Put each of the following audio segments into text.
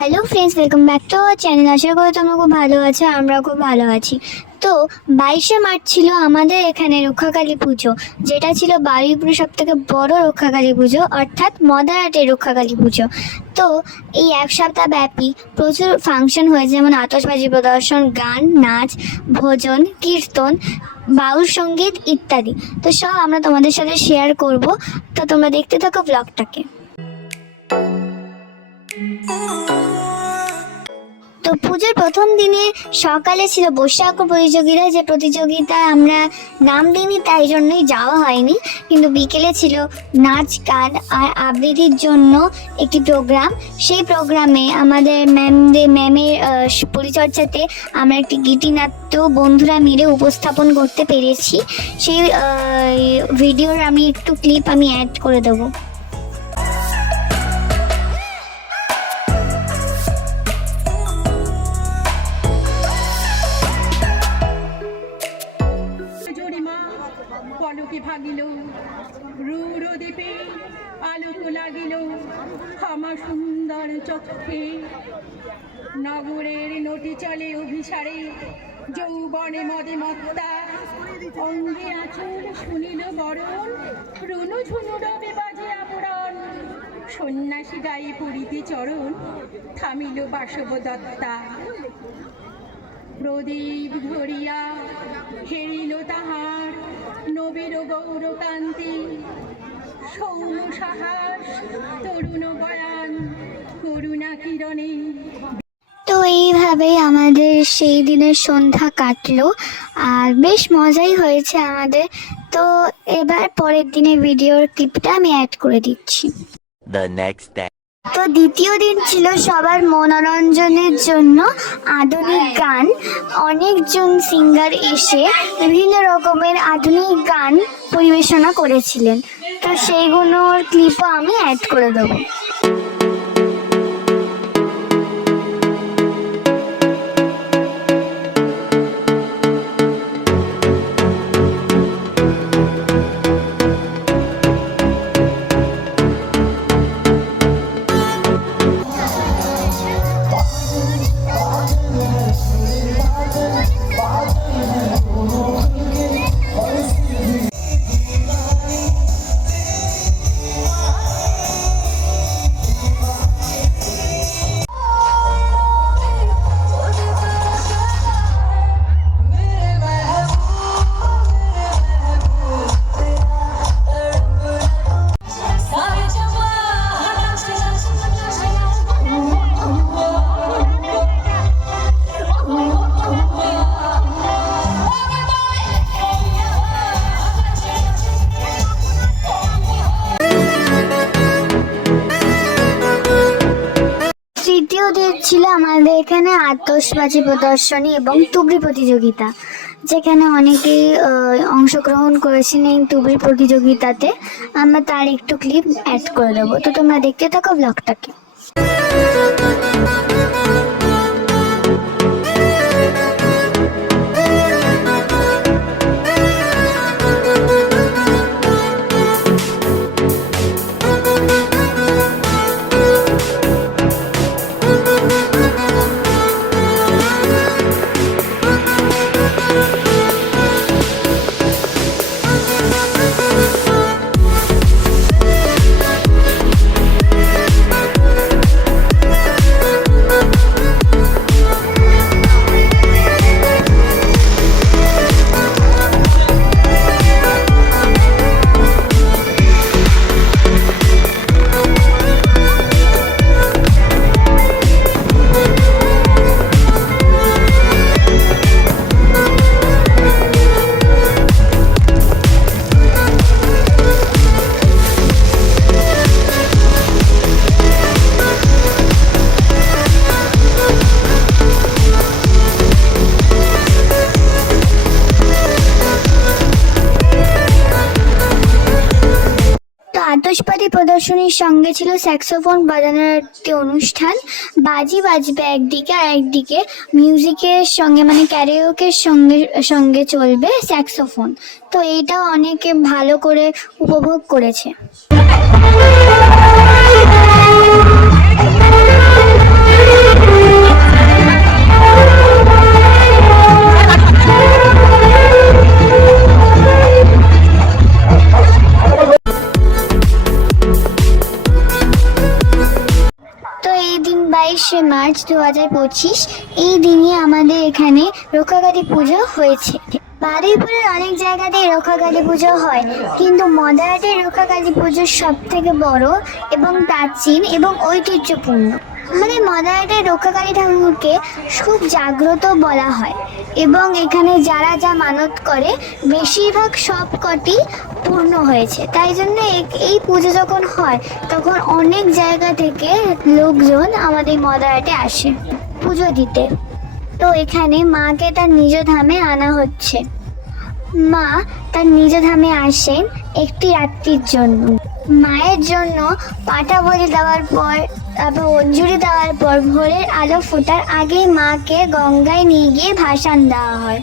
Hello friends, welcome back to our channel. আশা করি তোমরা খুব ভালো আছো, আমরা খুব ভালো আছি। তো 22শে মার্চ ছিল আমাদের এখানে রক্ষাকালী পুজো, যেটা ছিল বারুইপুরের সব থেকে বড় রক্ষাকালী পুজো, অর্থাৎ মদারহাটের রক্ষাকালী পুজো। তো এই এক সপ্তাহ ব্যাপী প্রচুর ফাংশন হয়েছে, যেমন আতশবাজি প্রদর্শন, গান, নাচ, ভোজন, কীর্তন, বাউল সঙ্গীত ইত্যাদি। তো সব আমরা তোমাদের সাথে শেয়ার করব, তো তোমরা দেখতে থাকো ব্লগটাকে। তো পুজোর প্রথম দিনে সকালে ছিল বৈশাখ প্রতিযোগিতা, যে প্রতিযোগিতায় আমরা নাম দিইনি, তাই জন্যই যাওয়া হয়নি। কিন্তু বিকেলে ছিল নাচ, গান আর আবৃত্তির জন্য একটি প্রোগ্রাম। সেই প্রোগ্রামে আমাদের ম্যামের পরিচর্যাতে আমরা একটি গীতিনাট্য বন্ধুরা মিলে উপস্থাপন করতে পেরেছি। সেই ভিডিওর আমি একটু ক্লিপ অ্যাড করে দেবো। পলকে ভাগিল রূঢ় দ্বীপে আলোক লাগিল ক্ষমা সুন্দর চক্ষে। নগরের নটি চলে অভিসারে যৌবনে মদে মত্তা। অঙ্গে আচল শুনিল বরণ রুনু ঝুনু রবে বাজে আবরণ। সন্ন্যাসী গায়ে পড়িতে চরণ থামিল বাসব দত্তা। প্রদীপ ধরিয়া হেরিল তাহার নবীর গৌরকান্তি। সৌম সাহস তরুণ বয়ান করুণা কিরণে। তো এইভাবেই আমাদের সেই দিনের সন্ধ্যা কাটলো, আর বেশ মজাই হয়েছে আমাদের। তো এবার পরের দিনের ভিডিওর ক্লিপটা আমি অ্যাড করে দিচ্ছি। তো দ্বিতীয় দিন ছিল সবার মনোরঞ্জনের জন্য আধুনিক গান। অনেকজন সিঙ্গার এসে বিভিন্ন রকমের আধুনিক গান পরিবেশনা করেছিলেন। তো সেইগুলোর ক্লিপও আমি অ্যাড করে দেবো। তৃতীয় দিন ছিল আমাদের এখানে আতশবাজি প্রদর্শনী এবং তুবড়ি প্রতিযোগিতা, যেখানে অনেকেই অংশগ্রহণ করেছিলেন এই তুবড়ি প্রতিযোগিতাতে। আমরা তার একটু ক্লিপ অ্যাড করে দেবো, তো তোমরা দেখতে থাকো ব্লগটাকে। আতশবাজি প্রদর্শনীর সঙ্গে ছিল স্যাক্সোফোন বাজানোর একটি অনুষ্ঠান। বাজি বাজবে একদিকে, আর একদিকে মিউজিকের সঙ্গে মানে ক্যারিওকের সঙ্গে সঙ্গে চলবে স্যাক্সোফোন। তো এইটাও অনেকে ভালো করে উপভোগ করেছে। দিন 22শে মার্চ 2025, এই দিনে আমাদের এখানে রক্ষাকালী পুজো হয়েছে। বারুইপুরের অনেক জায়গাতেই রক্ষাকালী পুজো হয়, কিন্তু মদারহাটের রক্ষাকালী পুজো সব থেকে বড় এবং প্রাচীন এবং ঐতিহ্যপূর্ণ। আমাদের মদারহাটের রক্ষাকালী ঠাকুরকে খুব জাগ্রত বলা হয় এবং এখানে যারা যা মানত করে বেশিরভাগ সবকটি পূর্ণ হয়েছে। তাই জন্য এই পুজো যখন হয় তখন অনেক জায়গা থেকে লোকজন আমাদের মদারহাটে আসে পুজো দিতে। তো এখানে মাকে তার নিজ ধামে আনা হচ্ছে। মা তার নিজ ধামে আসেন একটি রাত্রির জন্য। মায়ের জন্য পাটা বলি দেওয়ার পর, তারপর অঞ্জুরি দেওয়ার পর ভোরের আলো ফোটার আগেই মাকে গঙ্গায় নিয়ে গিয়ে ভাসান দেওয়া হয়।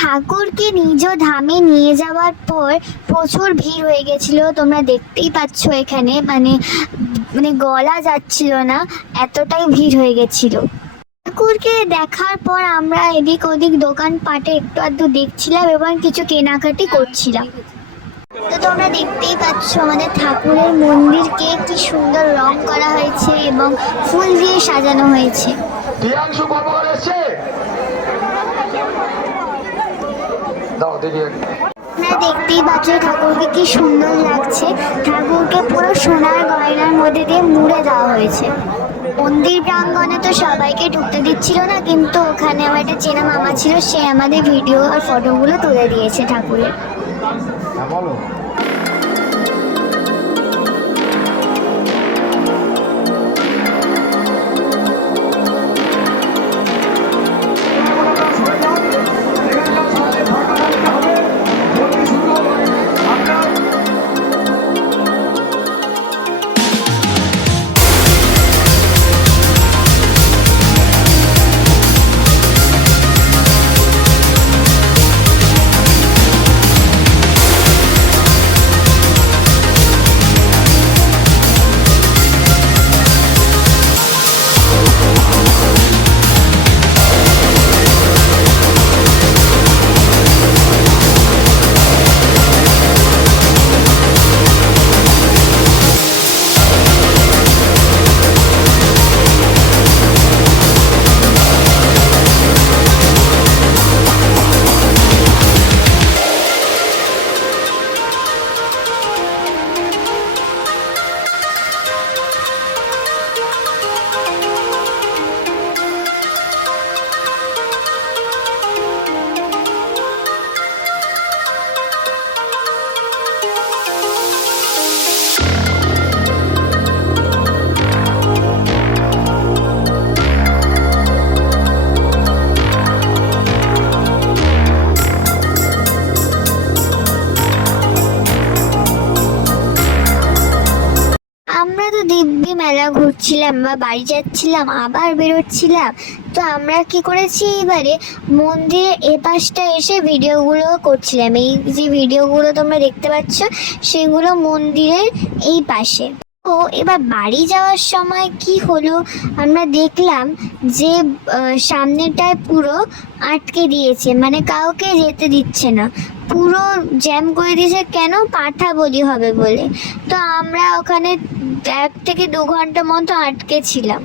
ঠাকুরকে নিজ ধামে নিয়ে যাওয়ার পর প্রচুর ভিড় হয়ে গেছিল। তোমরা দেখতেই পাচ্ছ এখানে মানে গলা যাচ্ছিল না, এতটাই ভিড় হয়ে গেছিল। ঠাকুরকে দেখার পর আমরা এদিক ওদিক দোকানপাটে একটু আধটু দেখছিলাম এবং কিছু কেনাকাটি করছিলাম। তো তোমরা দেখতেই পাচ্ছ আমাদের ঠাকুরের মন্দিরকে কি সুন্দর রং করা হয়েছে এবং ফুল দিয়ে সাজানো হয়েছে। আপনারা দেখতেই পাচ্ছ ঠাকুরকে কি সুন্দর লাগছে। ঠাকুরকে পুরো সোনার গয়নার মধ্যে দিয়ে মুড়ে দেওয়া হয়েছে। মন্দির প্রাঙ্গণে তো সবাইকে ঢুকতে দিচ্ছিল না, কিন্তু ওখানে আমার একটা চেনা মামা ছিল, সে আমাদের ভিডিও আর ফটোগুলো তুলে দিয়েছে ঠাকুরের। আমরা বাড়ি যাচ্ছিলাম, আবার বেরোচ্ছিলাম। তো আমরা কি করেছি, এবারে মন্দিরের এপাশটা এসে ভিডিওগুলো করছিলাম। এই যে ভিডিওগুলো তোমরা দেখতে পাচ্ছ সেগুলো মন্দিরের এই পাশে। তো এবার বাড়ি যাওয়ার সময় কি হলো, আমরা দেখলাম যে সামনেটায় পুরো আটকে দিয়েছে, মানে কাউকে যেতে দিচ্ছে না, পুরো জ্যাম করে দিয়েছে। কেন? পাঠা বলি হবে বলে। তো আমরা ওখানে 1 থেকে 2 ঘন্টা মতো আটকে ছিলাম।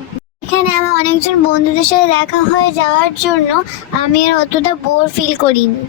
এখানে আমার অনেকজন বন্ধুদের সাথে দেখা হয়ে যাওয়ার জন্য আমি আর অতটা বোর ফিল করিনি।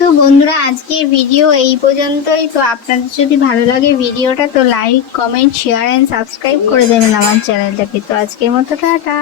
তো বন্ধুরা, আজকের ভিডিও এই পর্যন্তই। তো আপনাদের যদি ভালো লাগে ভিডিওটা, তো like, comment, share and subscribe করে দেবেন আমার চ্যানেলটাকে। তো আজকের মতো টাটা।